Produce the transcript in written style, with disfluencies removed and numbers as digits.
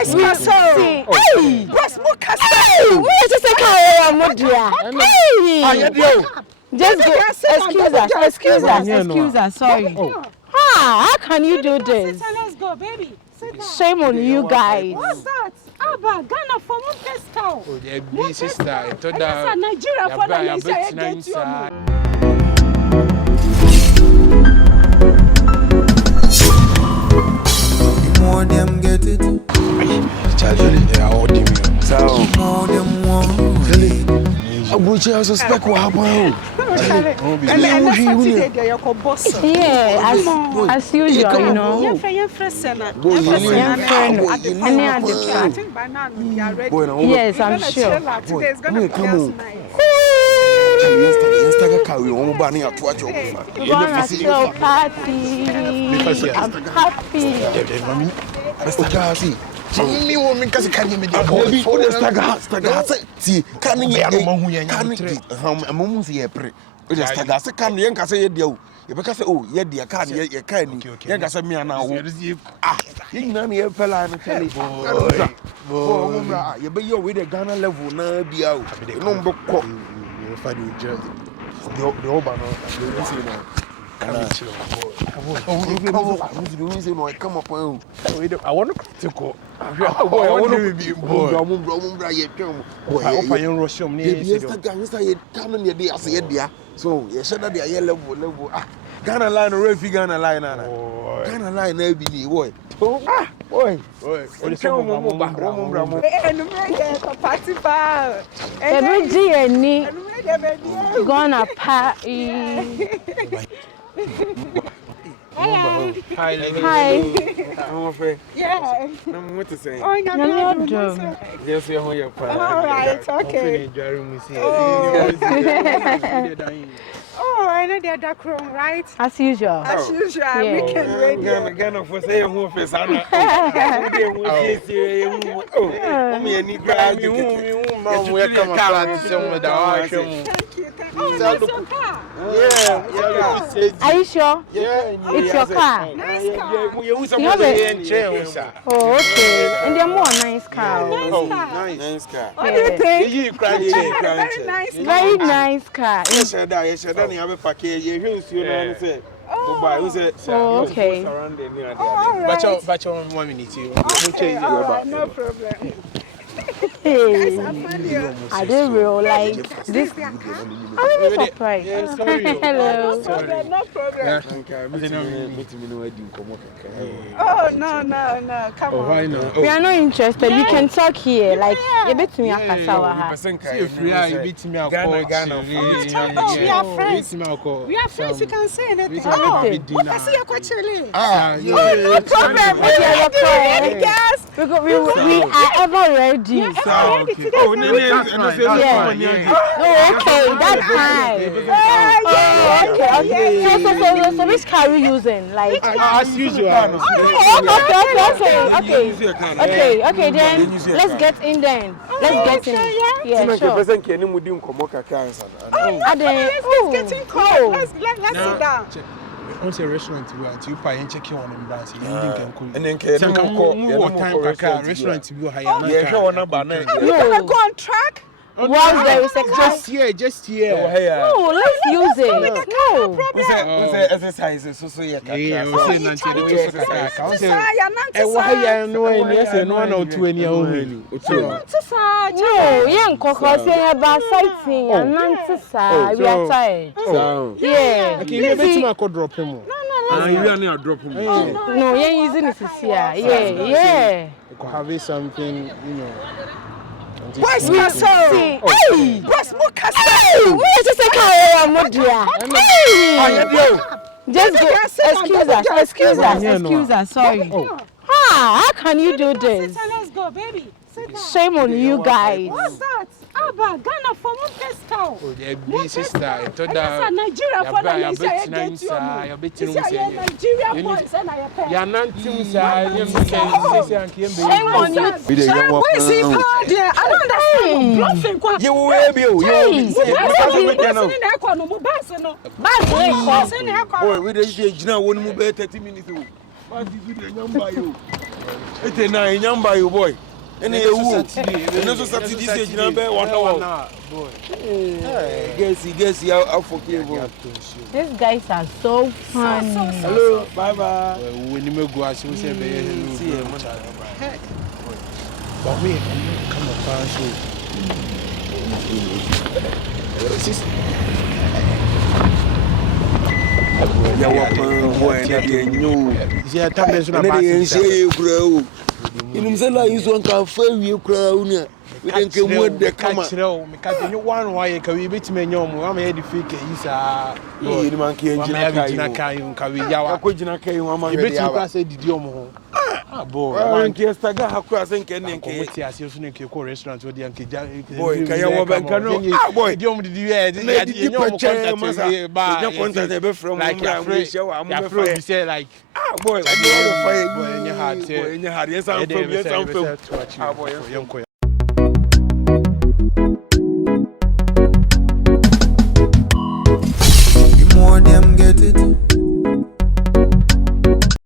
Hey! Just go. Excuse us. Sorry. How can you do this? Let's go, baby. Shame on you guys. What's that? Abba, Ghana for one pescal. Oh, the big sister. I told her. Nigeria for more them get it. Charlie, they are all dim. So, more them want. I would suspect what happened. Yeah, as usual, you know. Yes, I'm sure. Yesterday, carry on banning at what you're so happy. I'm happy. Mr. Garcia. Me woman because can you make a baby for the stagger? See, can you get a moment here? Just stagger, can you say you? Because oh, yet dear can you can you me now? Ah, you know me a fella and tell you, boy, you be your with the Ghana level now be out. Number cock. You find you just the Obama. Come up. I want to go. I want to be boy. So, you said that they are level. Ghana line, refugee Ghana line. Ghana line, maybe, boy. Boy. Gonna party. Hi. I'm afraid. Yeah. I'm what to say. Oh, Yes, you're on your part. All right, okay. Oh, I know they're dark room, right? As usual. As usual, we can radio. Ghana for say who face Anna. Are you sure? Yeah, it's your car. Nice car. Oh, okay. And they're more nice car. Nice car. What do you think? Very nice car. Yes, I have a package. You say. Oh, okay. But you 1 minute. No problem. Hey, I didn't realize this. I'm really surprised. Hello. No problem. Oh, no. Come on. Why not? We are not interested. We can talk here. Like, you bet me a you beat me out. We are friends. You can say anything. Oh, I see you're quite chilly. no problem. We are ever ready. Okay, that's fine. Okay. So which car are you using? Like as usual. Okay. Then let's get in then. Let's get in. Yeah, sure. Let's getting cold. Let's sit down. On say restaurant we are you pay and check you on embassy you and then can restaurant we hire no Go on track. Once there is a car. Just here. No, let's use it. No. Exercise so yeah. Yeah, we say nanti dey to kaka. We say No, yeah, Coco say about sighting and Nantisa. We are tired. Yeah. Okay, you bet me drop him. You are near drop him. No, you're using this here. Yeah. You could have something, you know. Where's my soul? Hey! Where's my soul? Where's the Just go. Excuse us. Sorry. How can you do this? Let's go, baby. Shame on you guys. What's that? Abba, Ghana for one pescal. Oh, the big sister. I told her. Nigeria for Nigeria boys and I pay. You're not too shy. Shame on you. Where's he part there? I don't understand. Bluffing. You will be. You Ete na nyamba you boy. Ene ewu. Ene so Saturday say jina be 1 hour. Boy. Guess I forgive you. These guys are so funny. Hello, bye bye. When you go as you say see but me come upon so Yawa boy na dey nyu. Yeah, time so na Na dey ense kura o. Inum se la yin so nka fa wie kura o na. We dey nke mu de kama. Me ka dey one why ka we betime nyom am here the fake yi sa. Ni man ke enjina kai ka we yawa. Ko jina kai wa ma we dey yawa. Betime say didi omo ho. Ah boy. One ke staga hakura se nke ne nke. Ko ti ase so ne ke ko restaurant we dey nke boy ka yawa ban ka no. Ah boy. Didi omo didi we didi nyom contact ba. Ya contact e be from mo mra mo share wa mo be say like ah boy. Boy any hard say. Boy any hard yes am from yes am from. Ah boy.